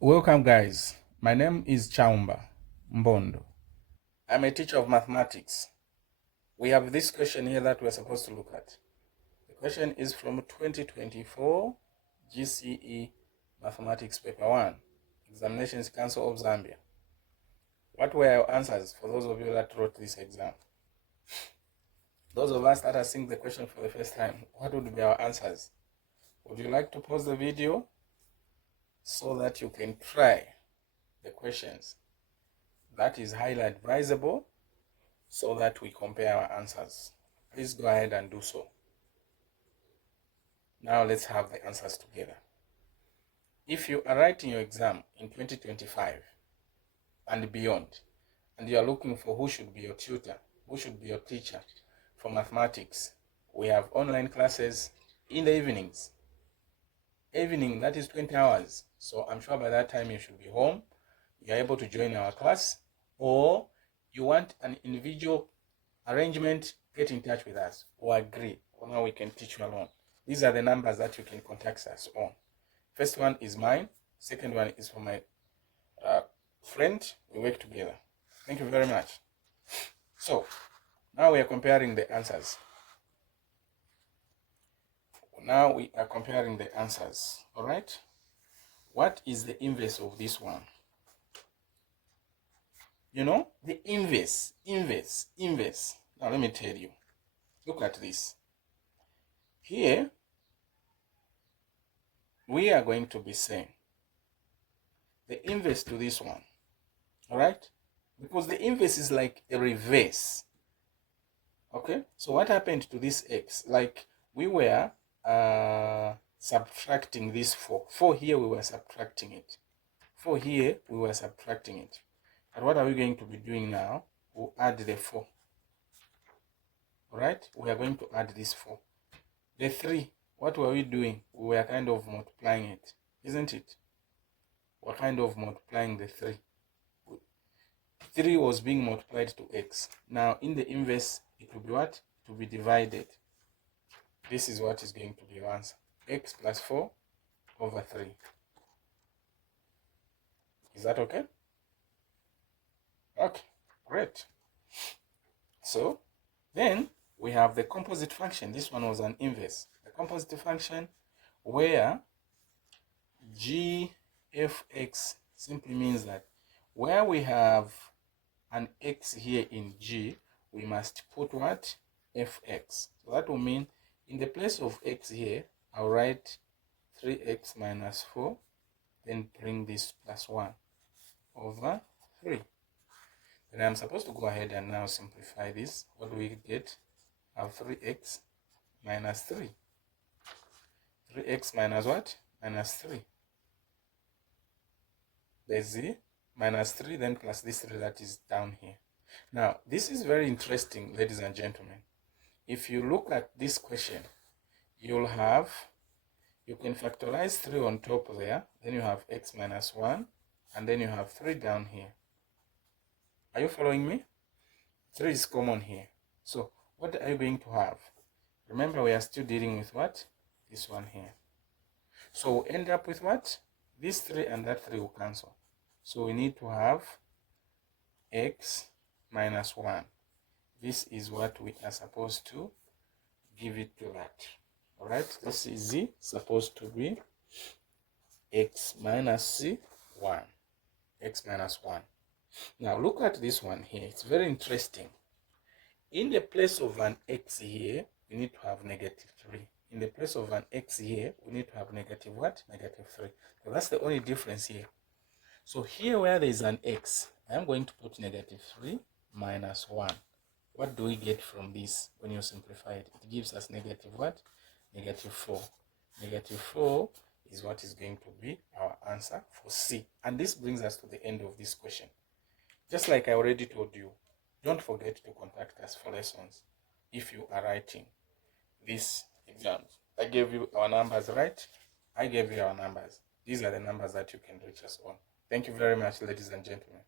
Welcome guys, my name is Chaumba Mbondo. I'm a teacher of mathematics. We have this question here that we're supposed to look at. The question is from 2024 GCE Mathematics Paper 1, Examinations Council of Zambia. What were your answers for those of you that wrote this exam? Those of us that are seeing the question for the first time, what would be our answers? Would you like to pause the video so that you can try the questions? That is highly advisable so that we compare our answers. Please go ahead and do so. Now let's have the answers together. If you are writing your exam in 2025 and beyond, and you are looking for who should be your tutor, who should be your teacher for mathematics, we have online classes in the evenings. Evening, that is 20 hours. So I'm sure by that time you should be home. You're able to join our class, or you want an individual arrangement, get in touch with us or agree on how we can teach you alone. These are the numbers that you can contact us on. First one is mine. Second one is for my friend. We work together. Thank you very much. So now we are comparing the answers. All right. What is the inverse of this one? You know, the inverse. Now let me tell you. Look at this. Here, we are going to be saying the inverse to this one. All right? Because the inverse is like a reverse. Okay? So what happened to this x? Like we were subtracting this 4. 4 here, we were subtracting it. 4 here, we were subtracting it. And what are we going to be doing now? We'll add the 4. All right? We are going to add this 4. The 3, what were we doing? We were kind of multiplying it, isn't it? We're kind of multiplying the 3. 3 was being multiplied to x. Now, in the inverse, it will be what? It will be divided. This is what is going to be your answer. X plus 4 over 3. Is that okay? Okay, great. So, then we have the composite function. This one was an inverse. The composite function where g f x simply means that where we have an x here in g, we must put what? Fx. So that will mean in the place of x here, I'll write 3x minus 4, then bring this plus 1 over 3. Then I'm supposed to go ahead and now simplify this. What do we get? I have 3x minus 3. 3x minus what? Minus 3. There's z minus 3, then plus this 3 that is down here. Now, this is very interesting, ladies and gentlemen. If you look at this question, you can factorize 3 on top there, then you have x minus 1, and then you have 3 down here. Are you following me? 3 is common here. So what are you going to have? Remember, we are still dealing with what? This one here. So we'll end up with what? This 3 and that 3 will cancel. So we need to have x minus 1. This is what we are supposed to give it to that. All right, this is z supposed to be x minus 1. X minus 1. Now look at this one here. It's very interesting. In the place of an x here, we need to have negative 3. In the place of an x here, we need to have negative what? Negative 3. So that's the only difference here. So here where there is an x, I'm going to put negative 3 minus 1. What do we get from this when you simplify it? It gives us negative what? Negative 4. Negative 4 is what is going to be our answer for C. And this brings us to the end of this question. Just like I already told you, don't forget to contact us for lessons if you are writing these exams. I gave you our numbers, right? I gave you our numbers. These are the numbers that you can reach us on. Thank you very much, ladies and gentlemen.